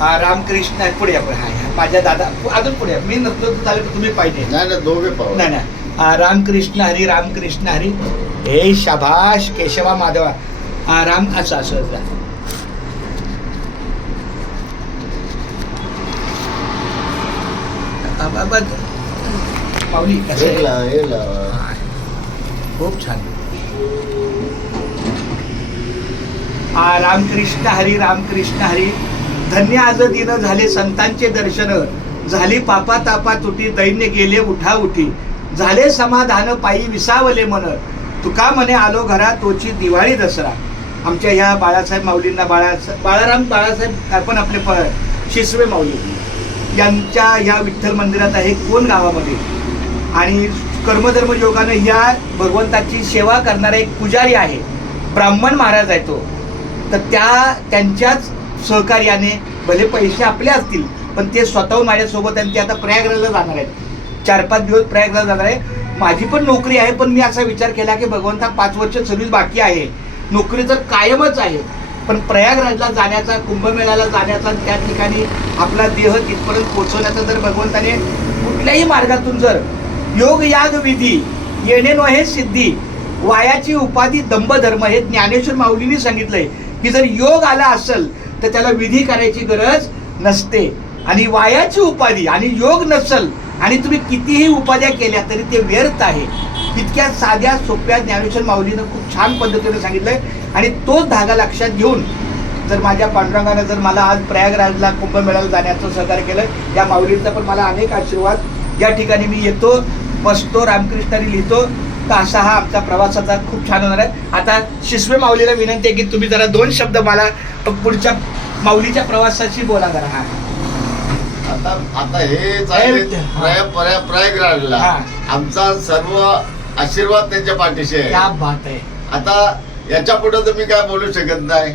रामकृष्ण पुढे या, पुढे हाय माझ्या दादा अजून पुढे मी नसलो तर चालेल, तुम्ही पाहिजे नाही दोघे पाहू. नाही नाही रामकृष्ण हरी रामकृष्ण हरी. हे शाबाश केशवा माधवा. राम असं असं पावली खूप छान. रामकृष्ण हरी रामकृष्ण हरी. धन्य आज दिन झाले संतांचे दर्शन, झाली पापा तापा तुटी, दैन्य गेले उठा उठी, झाले समाधान पायी विसावले मन, तुका म्हणे आलो घरा तोची दिवाळी दसरा. आमच्या ह्या बाळासाहेब माऊलींना बाळाराम बाळासाहेब आपण आपले शिसवे माऊली यांच्या ह्या विठ्ठल मंदिरात आहे कोण गावामध्ये, आणि कर्मधर्म योगानं ह्या भगवंताची सेवा करणारा एक पुजारी आहे, ब्राह्मण महाराज आहे तो. तर त्यांच्याच सहकार्याने भले पैसे आपले असतील पण ते स्वतःहून माझ्यासोबत आणि ते आता प्रयागराजला जाणार आहेत. 4-5 दिवस प्रयागराज जाणार आहे. माझी पण नोकरी आहे, पण मी असा विचार केला की भगवंता 5 वर्ष सर्व्हिस बाकी आहे, नोकरी तर कायमच आहे, पण प्रयागराजला जाण्याचा, कुंभमेळ्याला जाण्याचा, त्या ठिकाणी आपला देह तिथपर्यंत पोहोचवण्याचा जर भगवंताने कुठल्याही मार्गातून जर योग याग विधी येणे नोहे सिद्धी, वायाची उपाधी दंभ धर्म, हे ज्ञानेश्वर माऊलींनी सांगितलंय की जर योग आला असेल तर त्याला विधी करायची गरज नसते, आणि वायाची उपाधी आणि योग नसल आणि तुम्ही कितीही उपाध्या केल्या तरी ते व्यर्थ आहे. इतक्या साध्या सोप्या ज्ञानेश्वर माऊलीनं खूप छान पद्धतीने सांगितलंय, आणि तोच धागा लक्षात घेऊन जर माझ्या पांडुरंगानं जर मला आज प्रयागराजला कुंभमेळ्याला जाण्याचं सहकार्य केलं, या माऊलींचा पण मला अनेक आशीर्वाद. या ठिकाणी मी येतो, बसतो, रामकृष्णारी लिहितो, तर असा हा आमचा प्रवासाचा खूप छान होणार आहे. आता शिसवे माऊलीला विनंती आहे की तुम्ही जरा 2 शब्द मला पुढच्या माऊलीच्या प्रवासाशी बोला जरा. हा आता हे प्रयागराजला आमचा सर्व आशीर्वाद त्यांच्या पाठीशी आहे. क्या बात आहे. आता याच्या पुढे तुम्ही काय बोलू शकत नाही.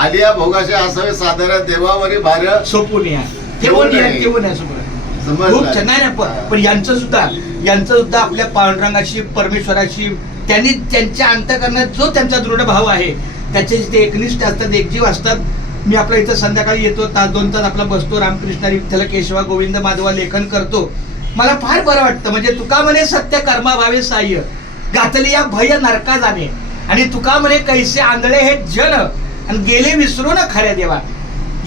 आलिया भोगाशे असावे साधारण देवावरी भार सोपून या, ठेवून या खूप छान. नाही पण यांचं सुद्धा आपल्या पांडुरंगाशी, परमेश्वराशी, त्यांनी त्यांच्या अंतःकरणात जो त्यांचा दृढ भाव आहे त्याचे ते एकनिष्ठ असतात, एकजीव असतात. मी आपल्या इथं संध्याकाळी येतो, 2 तास आपला बसतो, रामकृष्ण विठ्ठल केशवा गोविंद माधवा लेखन करतो. मला फार बरं वाटतं. म्हणजे तुका म्हणे सत्य कर्मा भावे साह्य, घातले या भय नरका जाणे, आणि तुका म्हणे कैसे आंधळे हे जन, आणि गेले विसरून खऱ्या देवा.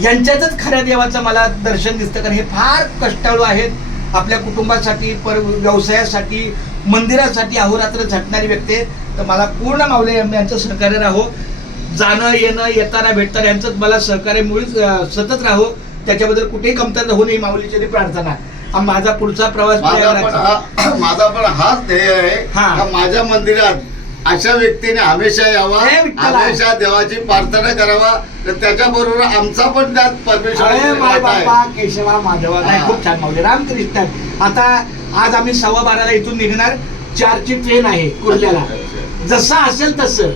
यांच्यातच खऱ्या देवाचं मला दर्शन दिसतं. कारण हे फार कष्टाळू आहेत, आपल्या कुटुंबासाठी, व्यवसायासाठी, मंदिरासाठी अहोरात्र झटणारी व्यक्ती. तर मला पूर्ण माऊली यांचं सहकार्य राहो, जाणं येणं येताना भेटताना यांचं मला सहकार्य मुळीच सतत राहो, त्याच्याबद्दल कुठेही कमतरता होऊ नये माऊलीची प्रार्थना. माझा पुढचा प्रवास माझा पण हाच ध्येय आहे का माझ्या मंदिरात अशा व्यक्तीने हमेशा यावा, हमेशा देवाची प्रार्थना करावा, तर त्याच्याबरोबर आमचा पण त्यात परमेश्वर केशवा माधवा. खूप छान माऊली रामकृष्ण. आता आज आम्ही 12:15 इथून निघणार. 4ची ट्रेन आहे कुर्ल्याला. जसं असेल तसं,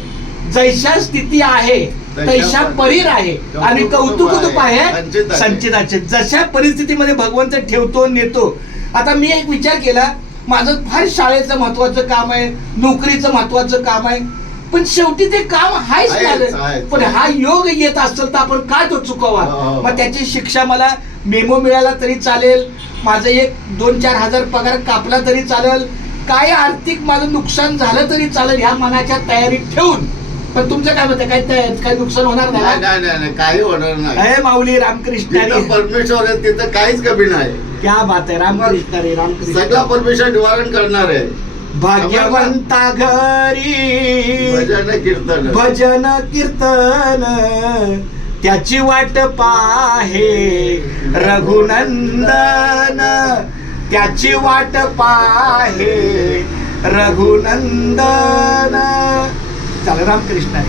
जैशा स्थिती आहे तैशा परीर आहे, आणि कौतुक आहे संचिताचे. जशा परिस्थितीमध्ये भगवंत ठेवतो नेतो. आता मी एक विचार केला, माझं फार शाळेचं महत्वाचं काम आहे, नोकरीचं महत्वाचं काम आहे, पण शेवटी ते काम आहेच माझं. पण हा योग येत असेल तर आपण काय तो चुकवा. मग त्याची शिक्षा मला मेमो मिळाला तरी चालेल, माझं 1-2-4 हजार पगार कापला तरी चालेल, काय आर्थिक माझं नुकसान झालं तरी चालेल, ह्या मनाच्या तयारीत ठेवून. पण तुमचं काय मत आहे, काही नुकसान होणार नाही? काही होणार नाही. माऊली रामकृष्ण परमेश्वर आहे, तिथं काहीच कमी नाही. क्या बात आहे. रामकृष्ण रे रामकृष्ण. सगळा परमेश्वर निवारण करणार आहे. भाग्यवंता घरी भजन कीर्तन त्याची वाट पाहे रघुनंदन, त्याची वाट पाहे रघुनंदन. चला रामकृष्ण.